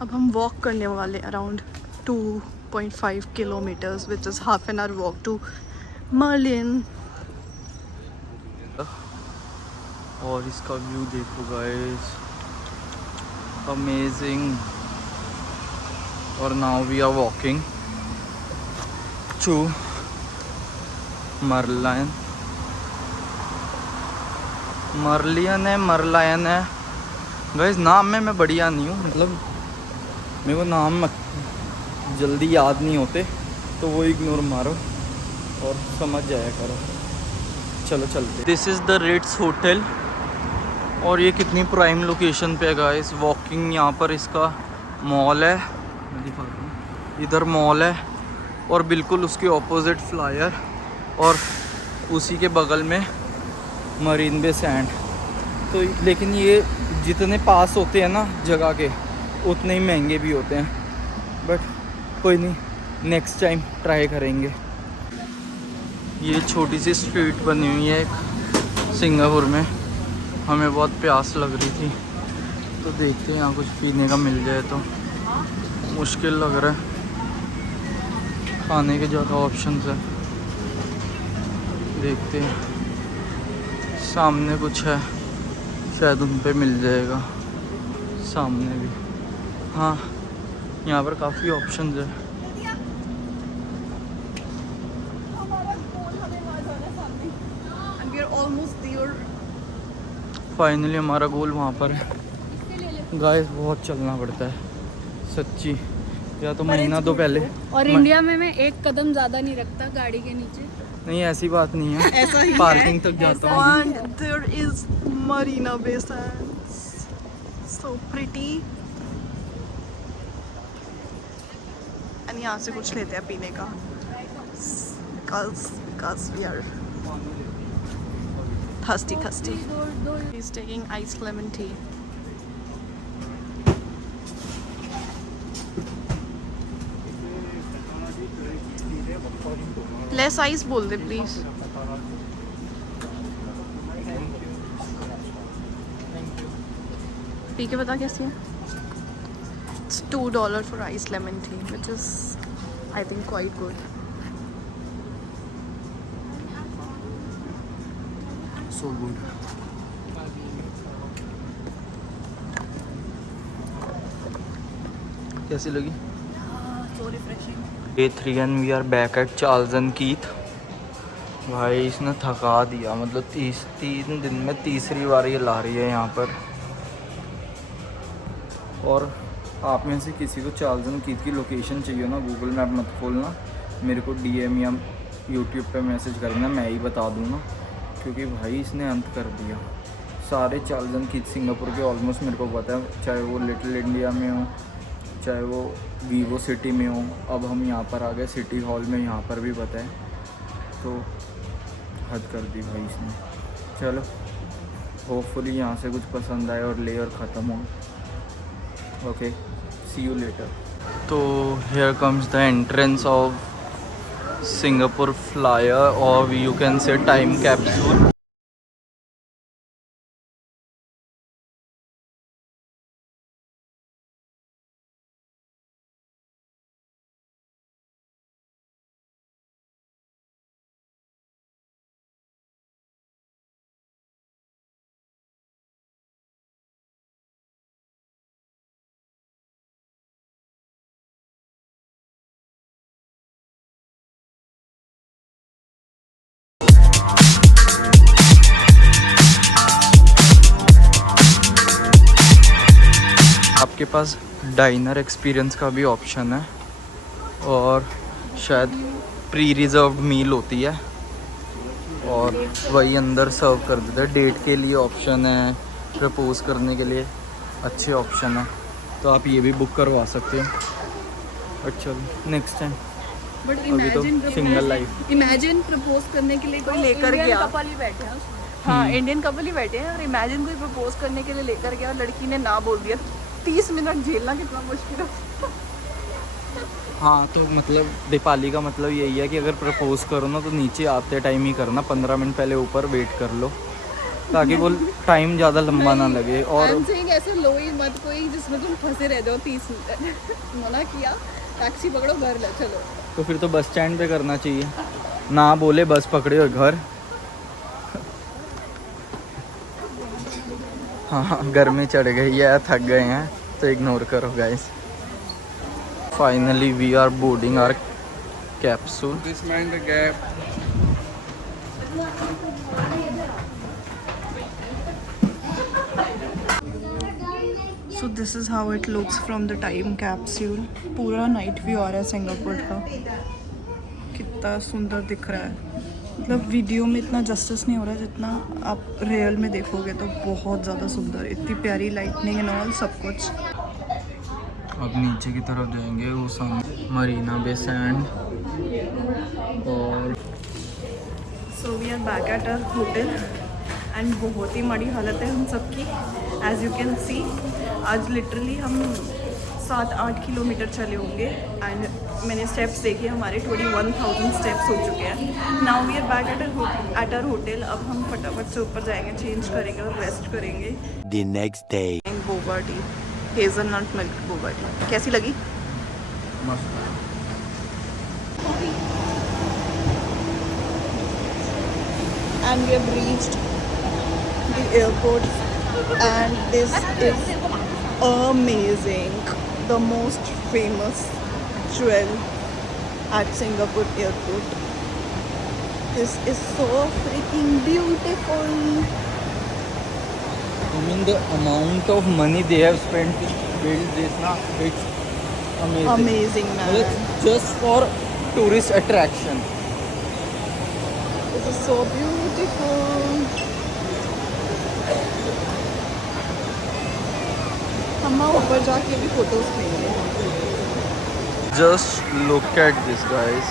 अब हम वॉक करने वाले around 2.5 kilometres which is half an hour walk to Merlion. और इसका व्यू देखो गाइस, अमेजिंग। और now we are walking to Merlion. Merlion है गाइस। नाम में मैं बढ़िया नहीं हूँ, मतलब मेरे को नाम जल्दी याद नहीं होते, तो वो इग्नोर मारो और समझ जाया करो। चलो चलते। This is the Ritz hotel और ये कितनी प्राइम लोकेशन पे है गाइस। वॉकिंग यहाँ पर इसका मॉल है, मैं दिखाता हूँ। इधर मॉल है और बिल्कुल उसके ऑपोजिट फ्लायर और उसी के बगल में मरीन बे सैंड। तो लेकिन ये जितने पास होते हैं ना जगह के, उतने ही महंगे भी होते हैं, बट कोई नहीं, नेक्स्ट टाइम ट्राई करेंगे। ये छोटी सी स्ट्रीट बनी हुई है एक सिंगापुर में। हमें बहुत प्यास लग रही थी, तो देखते हैं यहाँ कुछ पीने का मिल जाए। तो मुश्किल लग रहा है, खाने के ज़्यादा ऑप्शंस है। देखते हैं, सामने कुछ है, शायद उन पे मिल जाएगा। सामने भी, हाँ, यहाँ पर काफ़ी ऑप्शंस है। फाइनली हमारा गोल वहाँ पर है गाइस। बहुत चलना पड़ता है सच्ची, या तो महीना दो पहले। और इंडिया में मैं एक कदम ज़्यादा नहीं रखता गाड़ी के नीचे। नहीं, ऐसी बात नहीं है। ऐसा ही पार्किंग तक जाता हूँ। And there is Marina Bay Sands, so pretty। and यहाँ से कुछ लेते हैं पीने का, because we are thirsty। He's taking iced lemon tea। Less ice बोल दे प्लीज। पी के बता कैसी है। It's $2 for iced lemon tea, which is I think quite good। So good। कैसी लगी? So refreshing। Day 3 and we are back at Charles and Keith. भाई इसने थका दिया, मतलब 3 दिन में तीसरी बार ये ला रही है यहाँ पर। और आप में से किसी को चार्ल्स एंड कीथ की लोकेशन चाहिए ना, गूगल मैप मत खोलना, मेरे को DM या यूट्यूब पे मैसेज करना, मैं ही बता दूँगा। क्योंकि भाई इसने अंत कर दिया। सारे चार्ल्स एंड कीथ सिंगापुर के ऑलमोस्ट मेरे को पता है, चाहे वो लिटिल इंडिया में हो, चाहे वो वीवो सिटी में हो। अब हम यहाँ पर आ गए सिटी हॉल में, यहाँ पर भी पता है, तो हद कर दी भाई इसने। चलो होपफुली यहाँ से कुछ पसंद आए और ले और ख़त्म हो। Okay, see you later. तो here comes the entrance of Singapore flyer और you can say time capsule. आपके पास डाइनर एक्सपीरियंस का भी ऑप्शन है और शायद प्री रिजर्व्ड मील होती है और वही अंदर सर्व कर देते हैं। डेट के लिए ऑप्शन है, प्रपोज करने के लिए अच्छे ऑप्शन है, तो आप ये भी बुक करवा सकते हो। अच्छा, नेक्स्ट टाइम। बट अभी तो सिंगल लाइफ। इमेजिन प्रपोज करने के लिए कोई लेकर गया। कपल ही बैठे हैं उसमें। हाँ, इंडियन कपल ही बैठे हैं और इमेजिन कोई प्रपोज करने के लिए लेकर गया और लड़की ने ना बोल दिया। 30 मिनट झेलना कितना मुश्किल है। हाँ, तो मतलब दीपाली का मतलब यही है कि अगर प्रपोज करो ना तो नीचे आते टाइम ही करना, 15 मिनट पहले ऊपर वेट कर लो, ताकि वो टाइम ज़्यादा लंबा ना लगे। और I'm saying ऐसे लो ही मत कोई जिसमें तुम फंसे रह जाओ 30 मिनट। मना किया, टैक्सी पकड़ो घर ले चलो। तो फिर तो बस स्टैंड पे करना चाहिए ना, बोले बस पकड़े और घर। हाँ गर्मी चढ़ गई है, थक गए हैं तो इग्नोर करो guys. Finally we are boarding our capsule. This man the gap. So this is how it looks from the time capsule. पूरा नाइट व्यू आ रहा है सिंगापुर का। कितना सुंदर दिख रहा है, मतलब वीडियो में इतना जस्टिस नहीं हो रहा जितना आप रियल में देखोगे तो बहुत ज़्यादा सुंदर, इतनी प्यारी लाइटनिंग एंड ऑल सब कुछ। अब नीचे की तरफ जाएंगे, वो सामने मरीना बे सैंड। और so we are back at our hotel and बहुत ही माड़ी हालत है हम सबकी। एज यू कैन सी आज लिटरली हम 7-8 किलोमीटर चले होंगे एंड मैंने स्टेप्स देखे, हमारे 21,000 स्टेप्स हो चुके हैं। Now we are back at our hotel. अब हम फटाफट से ऊपर जाएंगे, चेंज करेंगे और रेस्ट करेंगे। The next day. Boba tea, hazelnut milk boba tea कैसी लगी? And we have reached the airport and this is amazing, the most famous jewel at Singapore airport. This is so freaking beautiful. I mean the amount of money they have spent to build this, na, it's amazing. Amazing, man. It's just for tourist attraction. This is so beautiful. हम ऊपर जाके भी photos लेंगे। Just look at this guys.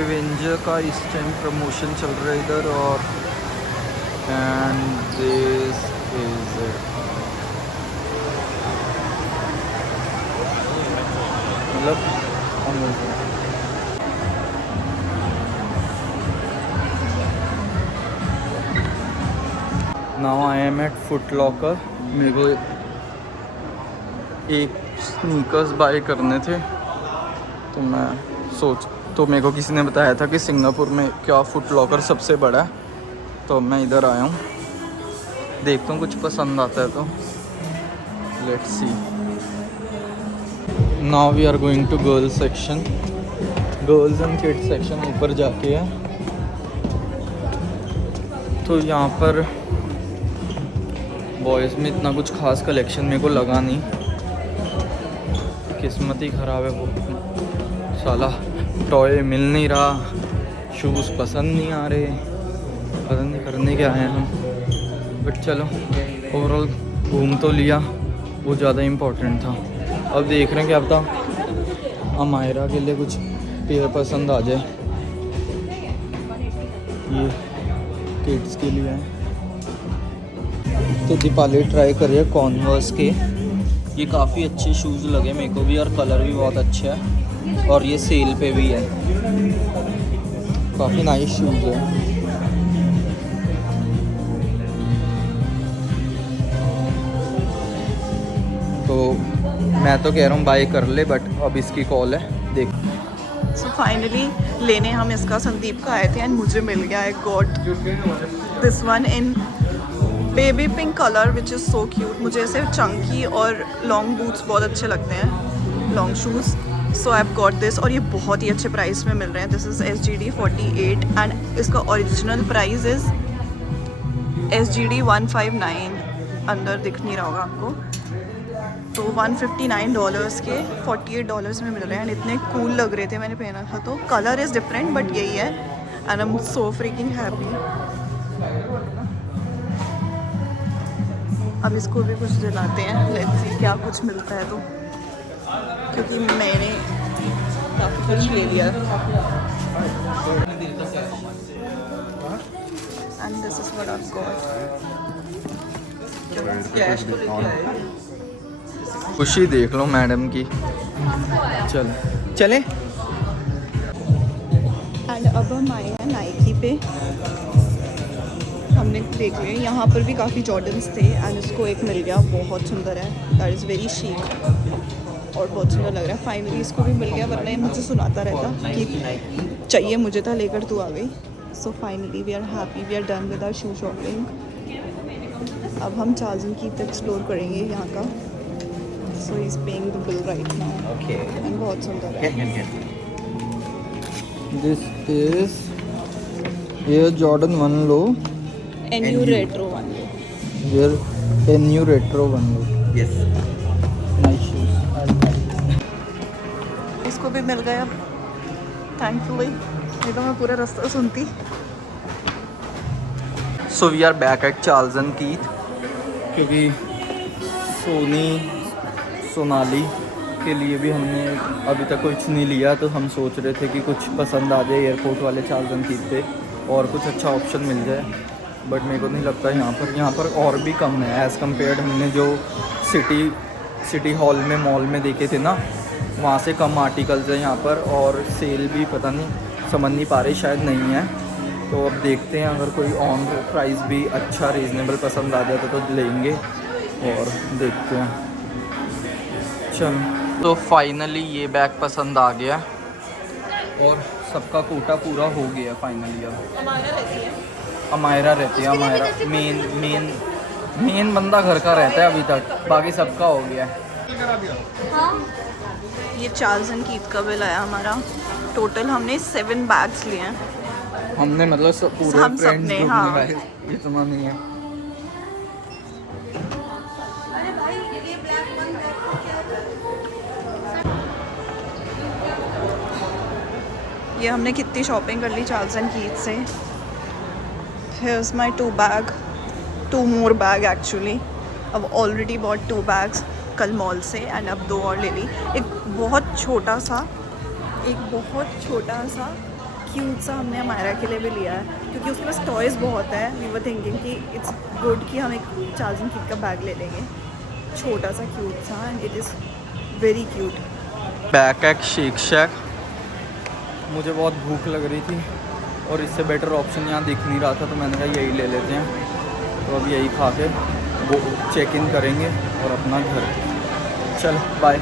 Avenger का इस time promotion चल रहा है इधर, और एंड दिस इज मतलब amazing. Now I am at Foot Locker. मेरे को एक स्नीकर्स बाय करने थे, तो मेरे को किसी ने बताया था कि सिंगापुर में क्या फुट लॉकर सबसे बड़ा है, तो मैं इधर आया हूँ। देखता हूँ कुछ पसंद आता है तो let's see. Now we are going to girls section, girls and kids section ऊपर जाके है। तो यहाँ पर बॉयज़ में इतना कुछ खास कलेक्शन मेरे को लगा नहीं, किस्मत ही ख़राब है। वो साला टॉय मिल नहीं रहा, शूज़ पसंद नहीं आ रहे, पता नहीं करने क्या आए हम। बट चलो ओवरऑल घूम तो लिया, वो ज़्यादा इम्पोर्टेंट था। अब देख रहे हैं क्या पता अमायरा के लिए कुछ पेयर पसंद आ जाए। ये किड्स के लिए है, तो दीपाली ट्राई करिए कॉन्वर्स के। ये काफ़ी अच्छे शूज़ लगे मेरे को भी, और कलर भी बहुत अच्छा है, और ये सेल पे भी है। काफ़ी नाइस शूज़ है। तो मैं तो कह रहा हूँ बाय कर ले, बट अब इसकी कॉल है, देख। सो फाइनली लेने हम इसका संदीप का आए थे एंड मुझे मिल गया है। Got this one in baby pink colour which is so cute. मुझे ऐसे चंकी और लॉन्ग बूट्स बहुत अच्छे लगते हैं, long shoes. So I have got this, और ये बहुत ही अच्छे प्राइस में मिल रहे हैं। दिस इज़ SGD 48 एंड इसका ओरिजिनल प्राइस इज़ SGD 159। अंदर दिख नहीं रहा होगा आपको, तो $159 के $48 में मिल रहे हैं। एंड इतने कूल लग रहे थे, मैंने पहना था तो। कलर इज़ डिफरेंट बट यही है, and I am so freaking happy. अब इसको भी कुछ दिलाते हैं, लेट्स सी क्या कुछ मिलता है तो, क्योंकि मैंने काफ़ी कुछ ले लिया। And this is what I got. Cash तो लेके आए। खुशी देख लो मैडम की। चले। एंड अब हम आए हैं नाइकी पे। हमने देख लिए। यहाँ पर भी काफ़ी जॉर्डन्स थे एंड इसको एक मिल गया, बहुत सुंदर है, दैट इज़ वेरी शीक और बहुत सुंदर लग रहा है। फाइनली इसको भी मिल गया, वरना ये मुझसे सुनाता रहता कि चाहिए मुझे था, लेकर तू आ गई। So finally we are happy, we are done with our shoe shopping. अब हम चार्ल्स एंड कीथ एक्सप्लोर करेंगे यहाँ का। So he is paying the bill right now and बहुत सुंदर है। This is Air Jordan 1 Low. NU Retro one. Air NU Retro 1 Low. Yes. Nice shoes. इसको भी मिल गया थैंकफुली, नहीं तो मैं पूरा रास्ता सुनती। So we are back at Charles and Keith क्योंकि सोनाली के लिए भी हमने अभी तक कुछ नहीं लिया, तो हम सोच रहे थे कि कुछ पसंद आ जाए एयरपोर्ट वाले चार्ल्स एंड कीथ पे और कुछ अच्छा ऑप्शन मिल जाए, बट मेरे को नहीं लगता यहाँ पर और भी कम है एज़ कम्पेयर्ड हमने जो सिटी हॉल में मॉल में देखे थे ना, वहाँ से कम आर्टिकल्स हैं यहाँ पर, और सेल भी पता नहीं, समझ नहीं पा रहे, शायद नहीं है। तो अब देखते हैं, अगर कोई ऑन प्राइस भी अच्छा रीज़नेबल पसंद आ जाता तो लेंगे और देखते हैं। चल, तो फाइनली ये बैग पसंद आ गया और सबका कोटा पूरा हो गया फाइनली। अब अमायरा रहती है, अमायरा मेन बंदा घर का रहता है अभी तक, बाकी सबका हो गया है। ये चार्ल्स एंड कीथ का बिल आया हमारा, टोटल हमने 7 बैग्स लिए हैं। हमने मतलब सब पूरे हम फ्रेंड्स सबने, घूमने हाँ। गए, इतना नहीं है। ये हमने कितनी शॉपिंग कर ली चार्ल्स एंड कीथ से। Here's my 2 bag, 2 more bag actually. अब ऑलरेडी बॉट 2 बैग्स कल मॉल से एंड अब 2 और ले ली। एक बहुत छोटा सा क्यूट सा हमने हमारा के लिए भी लिया है, क्योंकि उसके पास टॉयज़ बहुत है। वी वर थिंकिंग कि इट्स गुड कि हम एक चार्ल्स एंड कीथ का बैग ले लेंगे, छोटा सा क्यूट सा, and it is very cute. Back एक शेक शैक, मुझे बहुत भूख लग रही थी और इससे बेटर ऑप्शन यहाँ दिख नहीं रहा था, तो मैंने कहा यही ले लेते हैं। तो अब यही खा के वो चेक इन करेंगे और अपना घर। चल बाय।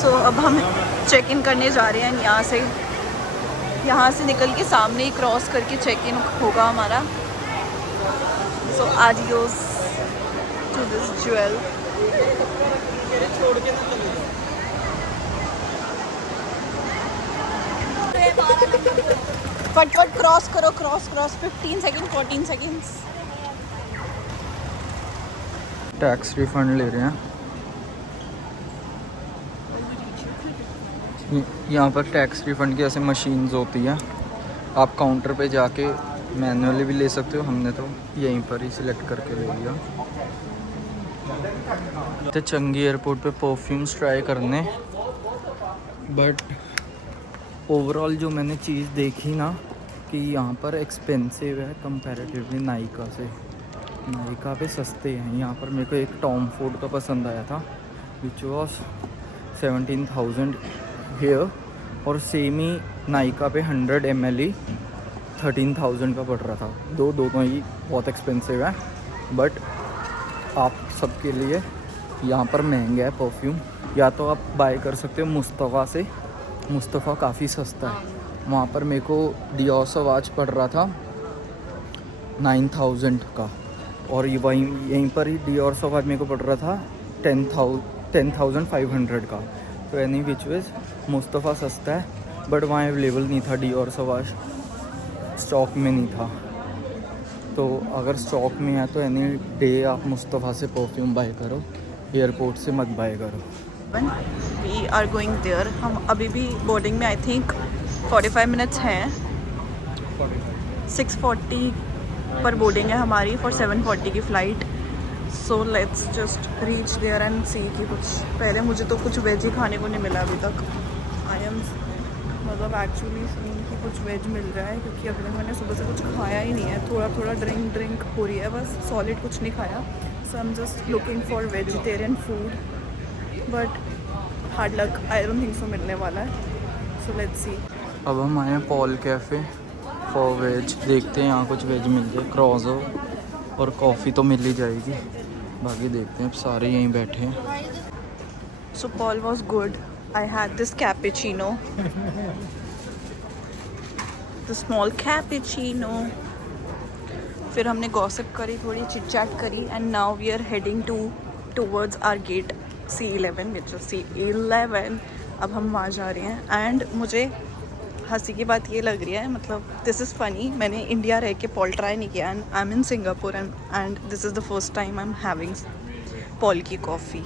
सो अब हम चेक इन करने जा रहे हैं। यहाँ से निकल के सामने ही क्रॉस करके चेक इन होगा हमारा। So adios to this jewel. फटफट क्रॉस करो, cross 15 second 14 seconds. Tax refund ले रहे हैं। यहाँ पर टैक्स रिफंड की ऐसे मशीन्स होती हैं, आप काउंटर पे जाके मैनुअली भी ले सकते हो, हमने तो यहीं पर ही सिलेक्ट करके ले लिया। तो चंगी एयरपोर्ट पे परफ्यूम्स ट्राई करने, बट ओवरऑल जो मैंने चीज़ देखी ना कि यहाँ पर एक्सपेंसिव है कंपैरेटिवली नायका से। नायका पे सस्ते हैं यहाँ पर। मेरे को एक टॉम फोर्ड का पसंद आया था विच वॉज 17,000 हेयर, और सेम ही नायका पे 100 ml ही 13,000 का पड़ रहा था। दोनों ही बहुत एक्सपेंसिव है, बट आप सबके लिए यहाँ पर महंगा है परफ्यूम। या तो आप बाय कर सकते हो मुस्तफ़ा से, मुस्तफ़ा काफ़ी सस्ता है। वहाँ पर मेरे को डियोर सवाज पड़ रहा था 9,000 का, और ये यहीं पर ही डियोर सवाज मेरे को पड़ रहा था 10,500 का। तो एनी विच वेज मुस्तफ़ा सस्ता है, बट वहाँ अवेलेबल नहीं था डियोर सवाज, स्टॉक में नहीं था। तो अगर स्टॉक में है तो एनी डे आप मुस्तफ़ा से परफ्यूम बाय करो, एयरपोर्ट से मत बाय करो। We are going there. हम अभी भी बोर्डिंग में आई थिंक 45 मिनट्स हैं। 6:40 पर बोर्डिंग है हमारी फॉर 7:40 की flight. So let's just reach there and see कि कुछ पहले मुझे तो कुछ वेज ही खाने को नहीं मिला अभी तक। आई एम मतलब एक्चुअली सीन कि कुछ वेज मिल रहा है, क्योंकि अभी तक मैंने सुबह से कुछ खाया ही नहीं है। थोड़ा ड्रिंक हो रही है, बस सॉलिड कुछ नहीं खाया। So I am just looking for vegetarian food, but hard luck I don't think so मिलने वाला है। So let's see. अब हम आए हैं पॉल कैफ़े फॉर वेज। देखते हैं यहाँ कुछ वेज मिल जाए, क्रॉज़ो और कॉफ़ी तो मिल ही जाएगी, बाकी देखते हैं। अब सारे यहीं बैठे हैं। So Paul was good. I had this cappuccino. The small cappuccino. फिर हमने गॉसिप करी, थोड़ी चिट चैट करी and now we are heading towards our gate C11 which is C11. अब हम वहाँ जा रहे हैं एंड मुझे हंसी की बात ये लग रही है, मतलब दिस इज़ फ़नी, मैंने इंडिया रह के पॉल ट्राई नहीं किया and I am in Singapore and this is the first time I am having Paul की coffee.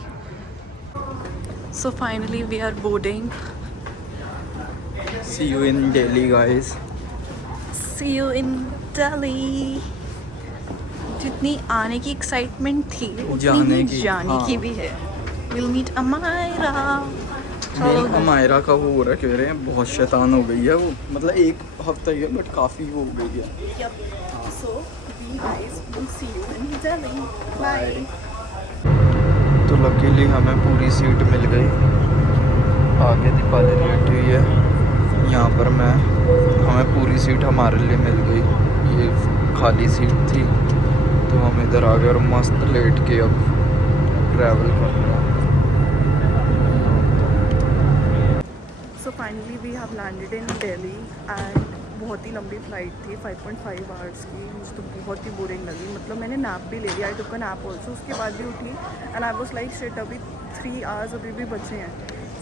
So finally we are boarding. See you in Delhi guys. See you in Delhi. जितनी आने की excitement थी उतनी ही जाने की भी है. We'll meet Amira. अमायरा का वो हो रहा है, कह रहे हैं बहुत शैतान हो गई है वो, मतलब एक हफ्ता ही है बट काफ़ी वो हो गई है. Yep. So we guys will see you in Delhi. Bye. तो लकीली हमें पूरी सीट मिल गई. आगे दीपाली बैठी हुई है यहाँ पर. हमें पूरी सीट हमारे लिए मिल गई. ये खाली सीट थी तो हम इधर आ गए और मस्त लेट के अब ट्रैवल कर रहे हैं. So finally we have landed in Delhi and बहुत ही लंबी फ़्लाइट थी, 5.5 आवर्स की. मुझे तो बहुत ही बोरिंग लगी, मतलब मैंने नैप भी ले लिया, आई टुक अ नैप ऑल्सो. उसके बाद भी उठी and I was like shit, अभी 3 आवर्स अभी भी बचे हैं.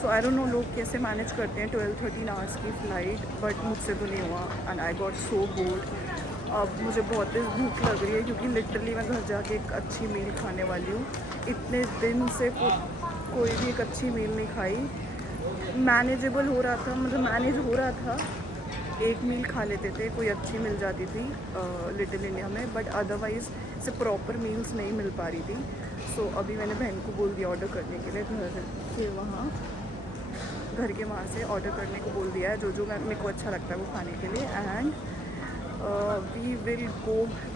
सो आई डोंट नो लोग कैसे मैनेज करते हैं 12-13 आवर्स की फ़्लाइट, बट मुझसे तो नहीं हुआ and I got so board. अब मुझे बहुत तेज़ भूख लग रही है क्योंकि लिटरली मैं घर जाके एक अच्छी मील खाने वाली हूँ. इतने दिन से कोई भी एक अच्छी मील नहीं खाई. मैनेजेबल हो रहा था, मतलब मैनेज हो रहा था, एक मील खा लेते थे, कोई अच्छी मिल जाती थी लिटिल इंडिया में, बट अदरवाइज़ से प्रॉपर मील्स नहीं मिल पा रही थी. सो अभी मैंने बहन को बोल दिया ऑर्डर करने के लिए, घर के वहाँ से ऑर्डर करने को बोल दिया है जो मेरे को अच्छा लगता है वो खाने के लिए. And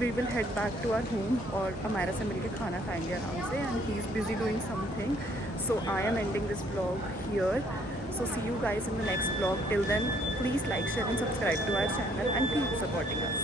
we will head back to our home और हमारा से मिलके खाना खाएंगे आराम से. And he is busy doing something, so I am ending this blog here. So see you guys in the next vlog. Till then, please like, share and subscribe to our channel and keep supporting us.